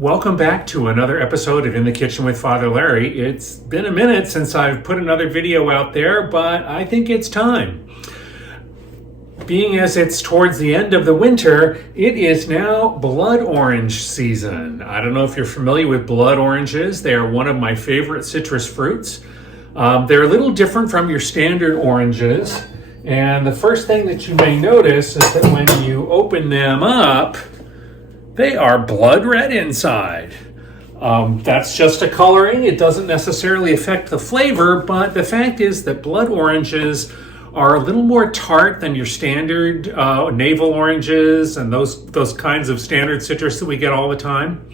Welcome back to another episode of In the Kitchen with Father Larry. It's been a minute since I've put another video out there, but I think it's time. Being as it's towards the end of the winter, it is now blood orange season. I don't know if you're familiar with blood oranges. They are one of my favorite citrus fruits. They're a little different from your standard oranges. And the first thing that you may notice is that when you open them up, they are blood red inside. That's just a coloring. It doesn't necessarily affect the flavor, but the fact is that blood oranges are a little more tart than your standard navel oranges and those kinds of standard citrus that we get all the time.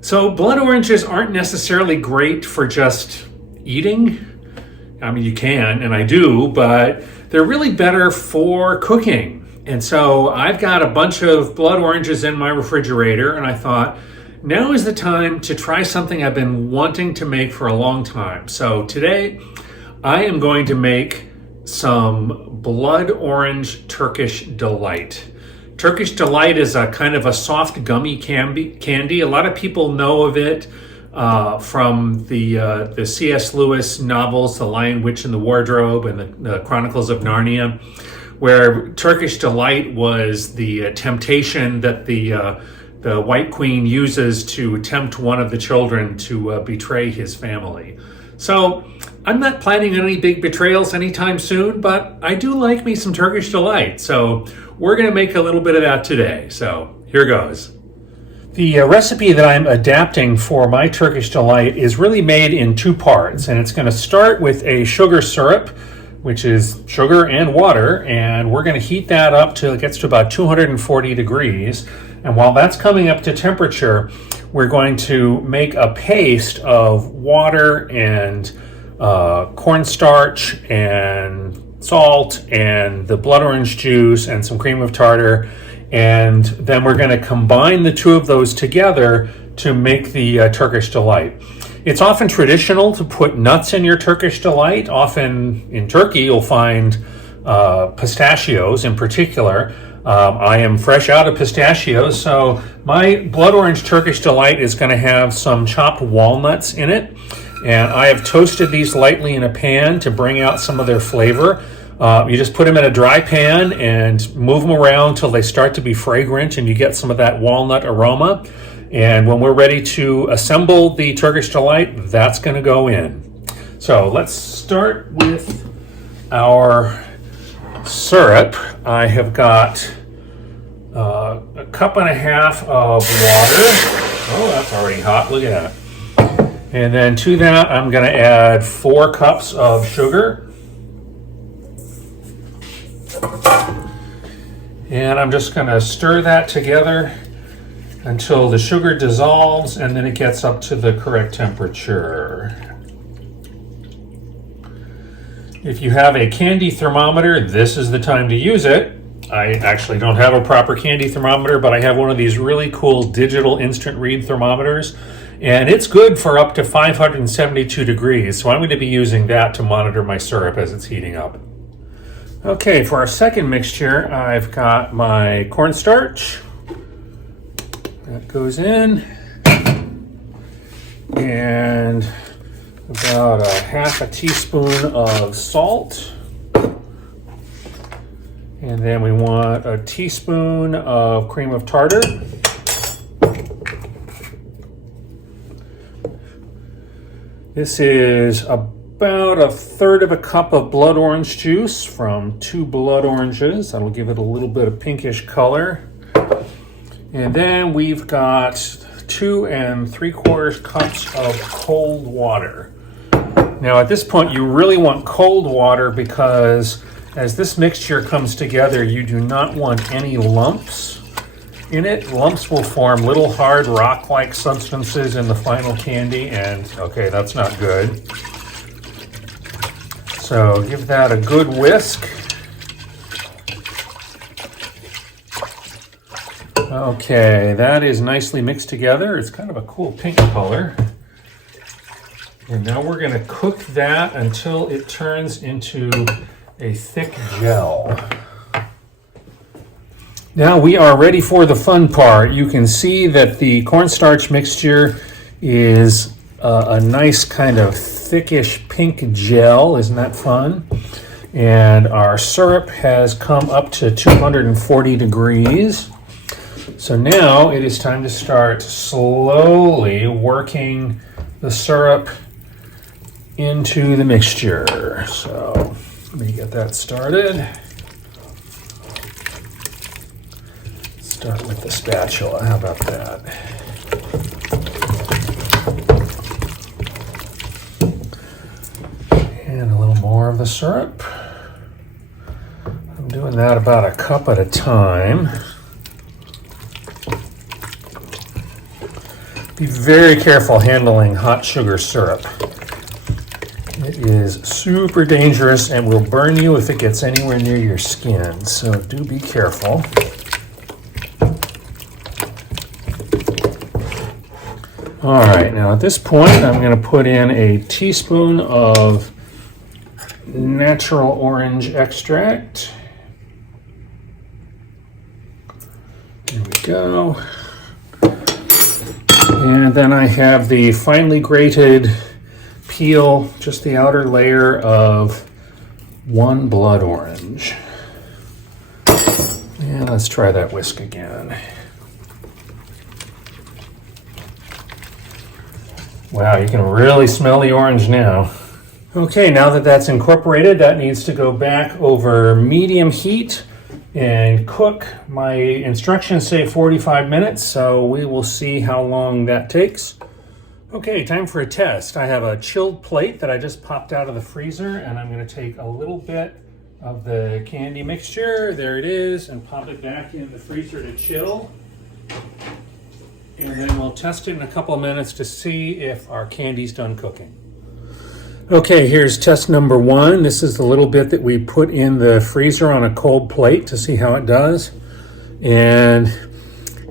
So blood oranges aren't necessarily great for just eating. I mean, you can, and I do, but they're really better for cooking. And so I've got a bunch of blood oranges in my refrigerator, and I thought, now is the time to try something I've been wanting to make for a long time. So today, I am going to make some blood orange Turkish Delight. Turkish Delight is a kind of a soft gummy candy. A lot of people know of it from the C.S. Lewis novels, The Lion, Witch, and the Wardrobe, and the Chronicles of Narnia, where Turkish Delight was the temptation that the White Queen uses to tempt one of the children to betray his family. So I'm not planning on any big betrayals anytime soon, but I do like me some Turkish Delight. So we're going to make a little bit of that today. So here goes. The recipe that I'm adapting for my Turkish Delight is really made in two parts, and it's going to start with a sugar syrup, which is sugar and water, and we're going to heat that up till it gets to about 240 degrees. And while that's coming up to temperature, we're going to make a paste of water and cornstarch and salt and the blood orange juice and some cream of tartar. And then we're going to combine the two of those together to make the Turkish Delight. It's often traditional to put nuts in your Turkish Delight. Often in Turkey, you'll find pistachios in particular. I am fresh out of pistachios, so my blood orange Turkish Delight is going to have some chopped walnuts in it. And I have toasted these lightly in a pan to bring out some of their flavor. You just put them in a dry pan and move them around till they start to be fragrant and you get some of that walnut aroma. And when we're ready to assemble the Turkish Delight, that's going to go in. So let's start with our syrup. I have got a cup and a half of water. Oh, that's already hot. Look at that. And then to that, I'm going to add 4 cups of sugar. And I'm just going to stir that together until the sugar dissolves and then it gets up to the correct temperature. If you have a candy thermometer, this is the time to use it. I actually don't have a proper candy thermometer, but I have one of these really cool digital instant read thermometers, and it's good for up to 572 degrees, so I'm going to be using that to monitor my syrup as it's heating up. Okay, for our second mixture, I've got my cornstarch. That goes in, and about a half a teaspoon of salt, and then we want a teaspoon of cream of tartar. This is about a third of a cup of blood orange juice from 2 blood oranges. That'll give it a little bit of pinkish color. And then we've got 2 3/4 cups of cold water. Now at this point you really want cold water because as this mixture comes together, you do not want any lumps in it. Lumps will form little hard rock-like substances in the final candy, and okay, that's not good. So give that a good whisk. Okay, that is nicely mixed together. It's kind of a cool pink color. And now we're going to cook that until it turns into a thick gel. Now we are ready for the fun part. You can see that the cornstarch mixture is a nice kind of thickish pink gel. Isn't that fun? And our syrup has come up to 240 degrees. So now it is time to start slowly working the syrup into the mixture. So let me get that started. Start with the spatula. How about that? And a little more of the syrup. I'm doing that about a cup at a time. Be very careful handling hot sugar syrup. It is super dangerous and will burn you if it gets anywhere near your skin, so do be careful. All right, now at this point, I'm going to put in a teaspoon of natural orange extract. There we go. And then I have the finely grated peel, just the outer layer of one blood orange. And let's try that whisk again. Wow, you can really smell the orange now. Okay, now that that's incorporated, that needs to go back over medium heat and cook. My instructions say 45 minutes, so we will see how long that takes. Okay, time for a test. I have a chilled plate that I just popped out of the freezer, and I'm going to take a little bit of the candy mixture, there it is, and pop it back in the freezer to chill. And then we'll test it in a couple of minutes to see if our candy's done cooking. Okay, here's test number one. This is the little bit that we put in the freezer on a cold plate to see how it does. And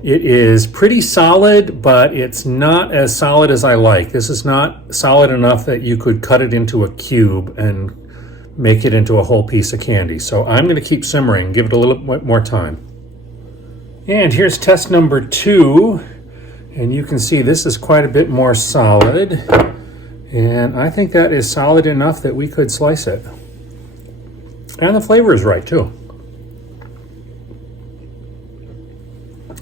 it is pretty solid, but it's not as solid as I like. This is not solid enough that you could cut it into a cube and make it into a whole piece of candy. So I'm going to keep simmering, give it a little bit more time. And here's test number two. And you can see this is quite a bit more solid. And I think that is solid enough that we could slice it. And the flavor is right too.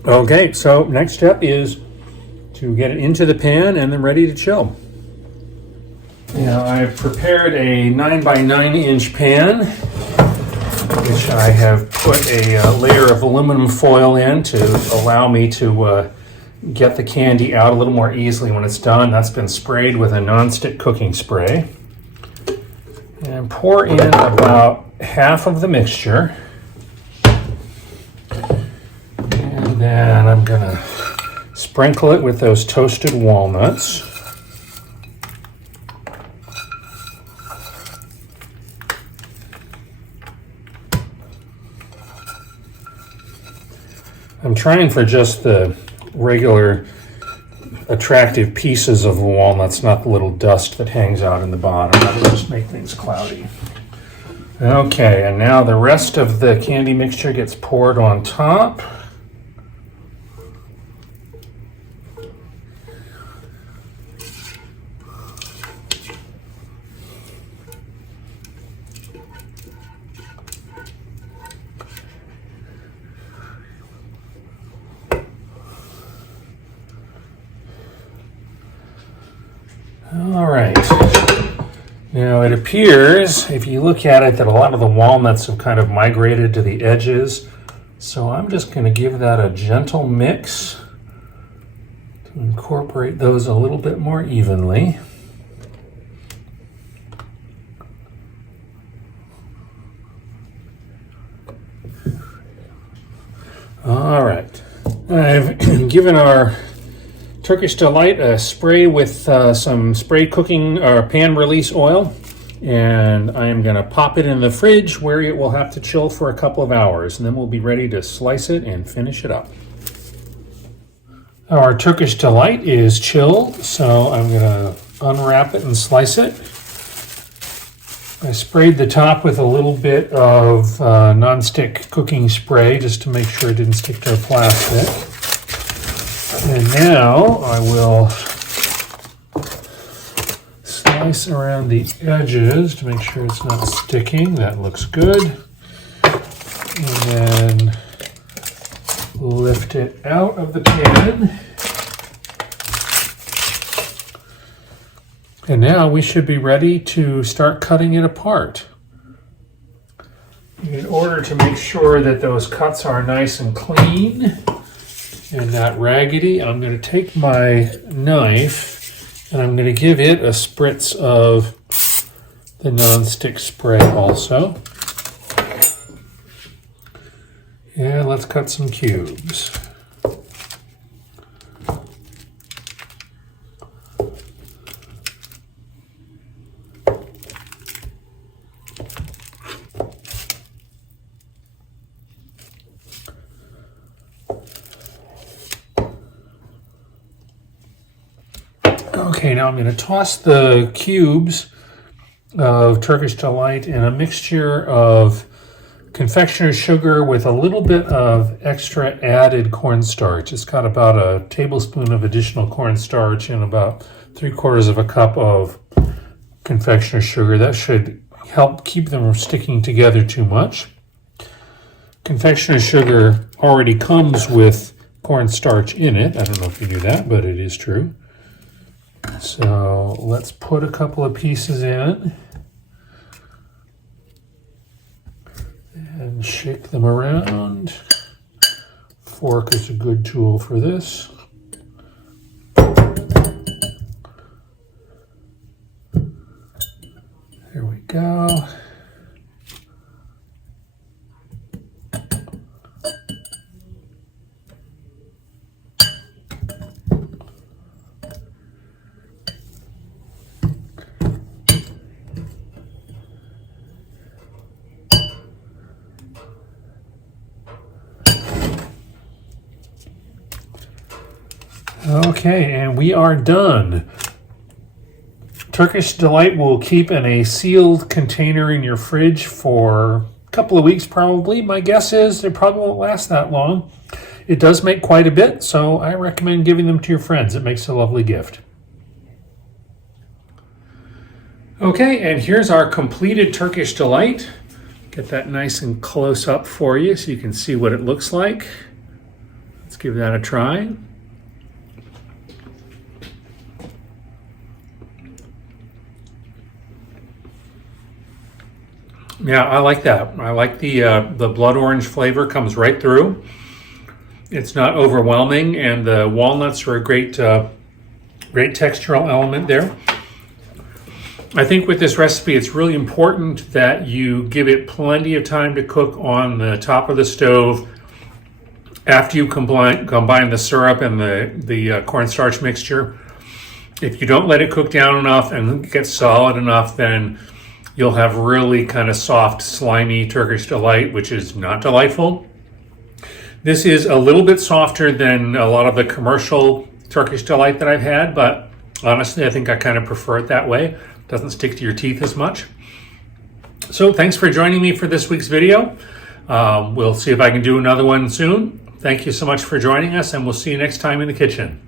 Okay, so next step is to get it into the pan and then ready to chill. Now I've prepared a 9 by 9 inch pan, which I have put a layer of aluminum foil in to allow me to get the candy out a little more easily when it's done. That's been sprayed with a nonstick cooking spray. And pour in about half of the mixture. And then I'm gonna sprinkle it with those toasted walnuts. I'm trying for just the regular attractive pieces of walnuts, not the little dust that hangs out in the bottom. That'll just make things cloudy. Okay, and now the rest of the candy mixture gets poured on top. All right, now it appears, if you look at it, that a lot of the walnuts have kind of migrated to the edges. So I'm just going to give that a gentle mix to incorporate those a little bit more evenly. All right, I've given our Turkish Delight a spray with some spray cooking or pan release oil, and I am going to pop it in the fridge where it will have to chill for a couple of hours, and then we'll be ready to slice it and finish it up. Our Turkish Delight is chilled, so I'm going to unwrap it and slice it. I sprayed the top with a little bit of nonstick cooking spray just to make sure it didn't stick to the plastic. And now I will slice around the edges to make sure it's not sticking. That looks good. And then lift it out of the pan. And now we should be ready to start cutting it apart. In order to make sure that those cuts are nice and clean and not raggedy, I'm going to take my knife and I'm going to give it a spritz of the nonstick spray also. And let's cut some cubes. Okay, now I'm going to toss the cubes of Turkish Delight in a mixture of confectioner's sugar with a little bit of extra added cornstarch. It's got about a tablespoon of additional cornstarch and about 3/4 of a cup of confectioner's sugar. That should help keep them from sticking together too much. Confectioner's sugar already comes with cornstarch in it. I don't know if you knew that, but it is true. So let's put a couple of pieces in and shake them around. Fork is a good tool for this. There we go. Okay, and we are done. Turkish Delight will keep in a sealed container in your fridge for a couple of weeks probably. My guess is it probably won't last that long. It does make quite a bit, so I recommend giving them to your friends. It makes a lovely gift. Okay, and here's our completed Turkish Delight. Get that nice and close up for you so you can see what it looks like. Let's give that a try. Yeah, I like that. I like the blood orange flavor comes right through. It's not overwhelming, and the walnuts are a great textural element there. I think with this recipe, it's really important that you give it plenty of time to cook on the top of the stove after you combine the syrup and the cornstarch mixture. If you don't let it cook down enough and get solid enough, then you'll have really kind of soft, slimy Turkish Delight, which is not delightful. This is a little bit softer than a lot of the commercial Turkish Delight that I've had, but honestly, I think I kind of prefer it that way. It doesn't stick to your teeth as much. So thanks for joining me for this week's video. We'll see if I can do another one soon. Thank you so much for joining us, and we'll see you next time in the kitchen.